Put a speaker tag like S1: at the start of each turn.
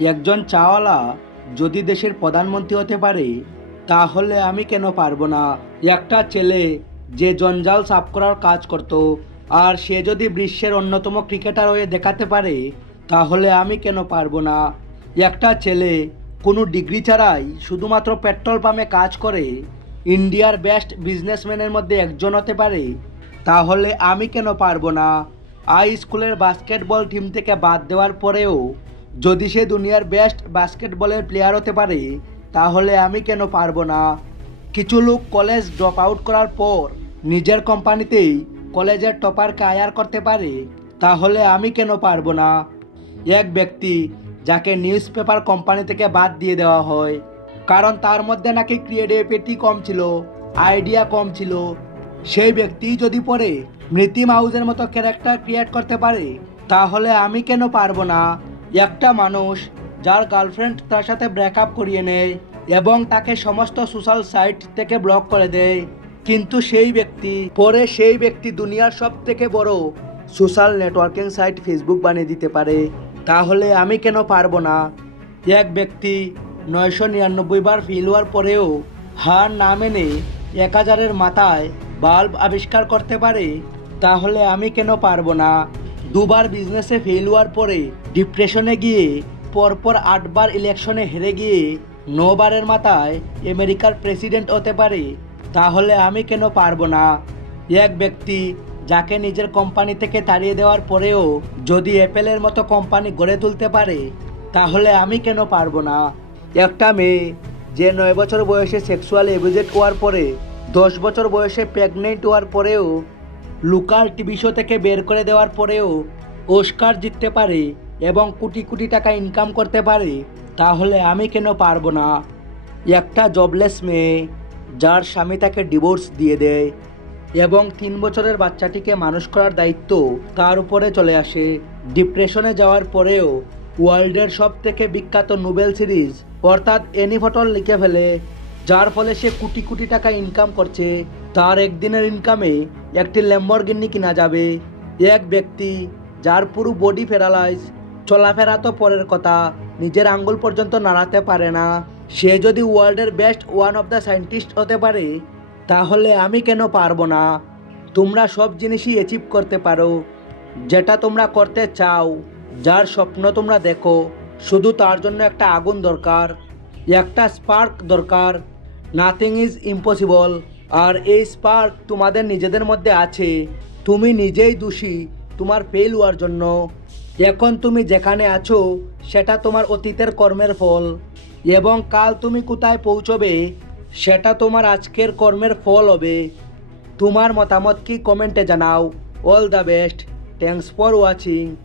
S1: একজন চাওয়ালা যদি দেশের প্রধানমন্ত্রী হতে পারে, তাহলে আমি কেন পারব না? একটা ছেলে যে জঞ্জাল সাফ করার কাজ করত, আর সে যদি বিশ্বের অন্যতম ক্রিকেটার হয়ে দেখাতে পারে, তাহলে আমি কেন পারব না? একটা ছেলে কোনো ডিগ্রি ছাড়াই শুধুমাত্র পেট্রোল পাম্পে কাজ করে, ইন্ডিয়ার বেস্ট বিজনেসম্যানের মধ্যে একজন হতে পারে, তাহলে আমি কেন পারব না? আই স্কুলের বাস্কেটবল টিম থেকে বাদ দেওয়ার পরেও যদি সে দুনিয়ার বেস্ট বাস্কেটবলের প্লেয়ার হতে পারে, তাহলে আমি কেন পারব না? কিছু লোক কলেজ ড্রপ আউট করার পর নিজের কোম্পানিতেই কলেজের টপারকে আয়ার করতে পারে, তাহলে আমি কেন পারব না? এক ব্যক্তি যাকে নিউজ পেপার কোম্পানি থেকে বাদ দিয়ে দেওয়া হয়, কারণ তার মধ্যে নাকি ক্রিয়েটিভিটি কম ছিল আইডিয়া কম ছিল। সেই ব্যক্তি যদি পরে মৃতি মাউজের মতো ক্যারেক্টার ক্রিয়েট করতে পারে, তাহলে আমি কেন পারব না? একটা মানুষ যার গার্লফ্রেন্ড তার সাথে ব্রেকআপ করিয়ে নেয় এবং তাকে সমস্ত সোশ্যাল সাইট থেকে ব্লক করে দেয়। কিন্তু সেই ব্যক্তি, পরে সেই ব্যক্তি দুনিয়ার সব থেকে বড় সোশ্যাল নেটওয়ার্কিং সাইট ফেসবুক বানিয়ে দিতে পারে। তাহলে আমি কেন পারব না? এক ব্যক্তি নয়শো নিরানব্বই বার ফেল হওয়ার পরেও হার না মেনে এক হাজারের মাথায় বাল্ব আবিষ্কার করতে পারে, তাহলে আমি কেন পারব না? দুবার বিজনেসে ফেল হওয়ার পরে ডিপ্রেশনে গিয়ে পরপর আটবার ইলেকশনে হেরে গিয়ে নবারের মাথায় আমেরিকার প্রেসিডেন্ট হতে পারে, তাহলে আমি কেন পারব না? এক ব্যক্তি যাকে নিজের কোম্পানি থেকে তাড়িয়ে দেওয়ার পরেও যদি অ্যাপেলের মতো কোম্পানি গড়ে তুলতে পারে, তাহলে আমি কেন পারব না? একটা মেয়ে যে নয় বছর বয়সে সেক্সুয়াল এভিজেট হওয়ার পরে, দশ বছর বয়সে প্রেগনেন্ট হওয়ার পরেও লোকাল টিভি শো থেকে বের করে দেওয়ার পরেও ওস্কার জিততে পারে এবং কোটি কোটি টাকা ইনকাম করতে পারে, তাহলে আমি কেন পারব না? একটা জবলেস মেয়ে, যার স্বামী তাকে ডিভোর্স দিয়ে দেয় এবং তিন বছরের বাচ্চাটিকে মানুষ করার দায়িত্ব তার উপরে চলে আসে। ডিপ্রেশনে যাওয়ার পরেও ওয়ার্ল্ডের সব থেকে বিখ্যাত নোবেল সিরিজ অর্থাৎ এনি ফটল লিখে ফেলে, যার ফলে সে কোটি কোটি টাকা ইনকাম করছে তার একদিনের ইনকামে একটি ল্যাম্বরগিনি কিনা যাবে। এক ব্যক্তি, যার পুরো বডি প্যারালাইজ চলাফেরা তো পরের কথা, নিজের আঙ্গুল পর্যন্ত নাড়াতে পারে না। সে যদি ওয়ার্ল্ডের best one of the scientist হতে পারে, তাহলে আমি কেন পারব না? তোমরা সব জিনিসই অ্যাচিভ করতে পারো। যেটা তোমরা করতে চাও, যার স্বপ্ন তোমরা দেখো, শুধু তার জন্য একটা আগুন দরকার, একটা স্পার্ক দরকার। নাথিং ইজ ইম্পসিবল আর এই স্পার্ক তোমাদের নিজেদের মধ্যে আছে। তুমি নিজেই দোষী, তোমার ফেল হওয়ার জন্য। এখন তুমি যেখানে আছো, সেটা তোমার অতীতের কর্মের ফল। এবং কাল তুমি কোথায় পৌঁছবে, সেটা তোমার আজকের কর্মের ফল হবে। তোমার মতামত কি কমেন্টে জানাও। All the best thanks for watching